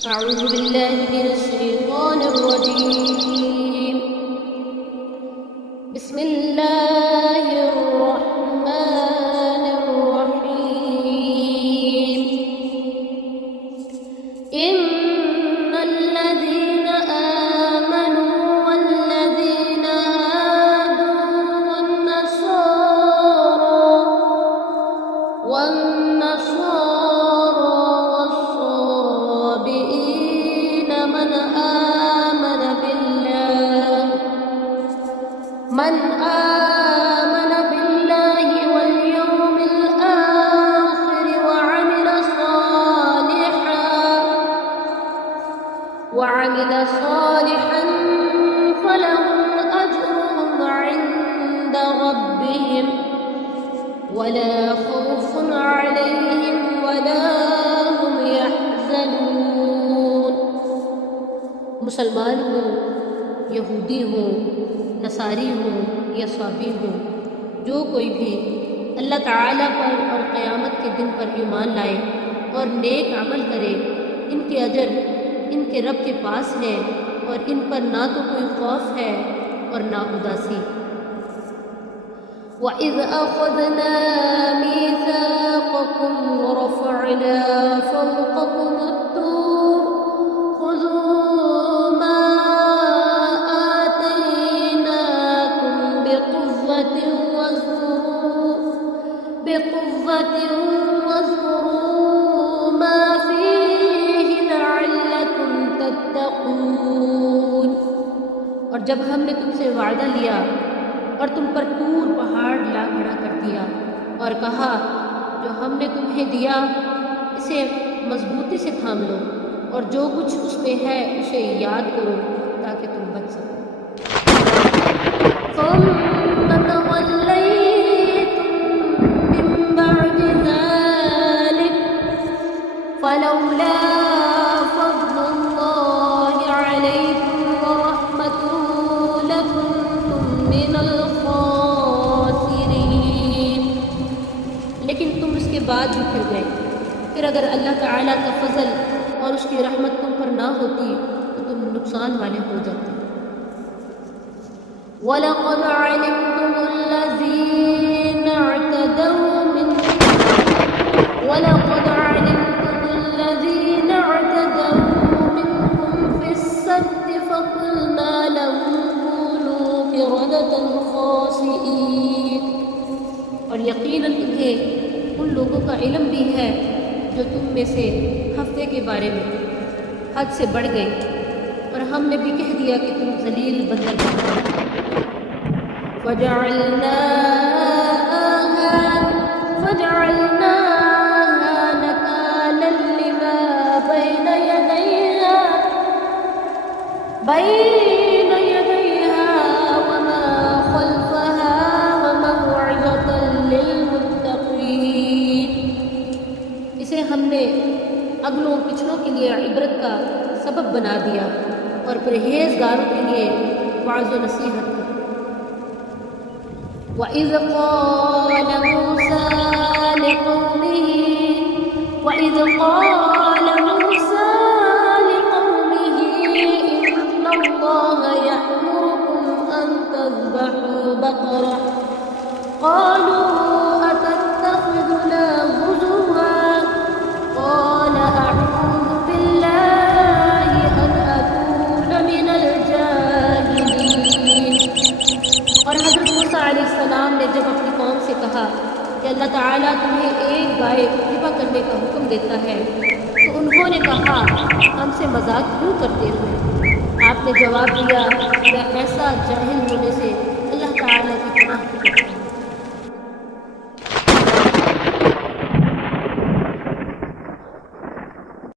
أعوذ بالله من الشيطان الرجيم. بسم الله الرحمن الرحيم. إن الذين آمنوا والذين هادوا والنصارى والصابئين من آمن بالله واليوم الآخر وعمل صالحا فلهم أجرهم عند ربهم ولا خوف عليهم ولا هم يحزنون. مسلمان ہوں، یہودی ہوں، نصاری ہوں یا صابی ہوں، جو کوئی بھی اللہ تعالیٰ پر اور قیامت کے دن پر ایمان لائے اور نیک عمل کرے، ان کے اجر ان کے رب کے پاس ہے اور ان پر نہ تو کوئی خوف ہے اور نہ اداسی. وَإِذْ أَخَذْنَا مِيثَاقَكُمْ وَرَفَعْنَا فَوْقَكُمُ الطُّورَ خُذُوا مَا آتَيْنَاكُمْ بِقُوَّةٍ واذْكُرُوا مَا فِيهِ لَعَلَّكُمْ تَتَّقُونَ. اور جب ہم نے تم سے وعدہ لیا اور تم پر طور پہاڑ لا کھڑا کر دیا اور کہا جو ہم نے تمہیں دیا اسے مضبوطی سے تھام لو اور جو کچھ اس میں ہے اسے یاد کرو تاکہ تم بچ سکو. ثم توليتم من بعد ذلك فلولا فضل الله عليكم ورحمته لكنتم من الخاسرين. لیکن تم اس کے بعد بھی پھر گئے، پھر اگر اللہ تعالیٰ کا فضل اور اس کی رحمت تم پر نہ ہوتی تو تم نقصان والے ہو جاتے. وَلَقَدْ عَلِمْتُمُ الَّذِينَ اعْتَدَوْا مِنْكُمْ فِي السَّبْتِ فَقُلْنَا لَهُمْ كُونُوا قِرَدَةً خَاسِئِينَ. اور یقیناً انہیں ان لوگوں کا علم بھی ہے جو تم میں سے ہفتے کے بارے میں حد سے بڑھ گئے، اور ہم نے بھی کہہ دیا کہ تم ذلیل بندر بن گئے. فَجَعَلْنَاهَا نَكَالًا لِمَا بَيْنَ يَدَيْهَا وَمَا خَلْفَهَا وَمَوْعِظَةً لِلْمُتَّقِينَ. اسے ہم نے اگلوں پچھلوں کے لیے عبرت کا سبب بنا دیا اور پرہیزگاروں کے لیے وعظ و نصیحت. وَإِذْ قَالَ مُوسَىٰ لِقَوْمِهِ إِنَّ اللَّهَ يَأْمُرُكُمْ أَن تَذْبَحُوا بَقَرَةً قَالُوا أَتَتَّخِذُنَا هُزُوًا قَالَ أَعُوذُ بِاللَّهِ أَنْ أَكُونَ مِنَ الْجَاهِلِينَ. اور حضرت موسیٰ علیہ السلام نے جب اپنی قوم سے کہا کہ اللہ تعالیٰ تمہیں ایک گائے ذبح کرنے کا حکم دیتا ہے تو انہوں نے کہا ہم سے مذاق کیوں کرتے ہو؟ آپ نے جواب دیا میں ایسا جاہل ہونے سے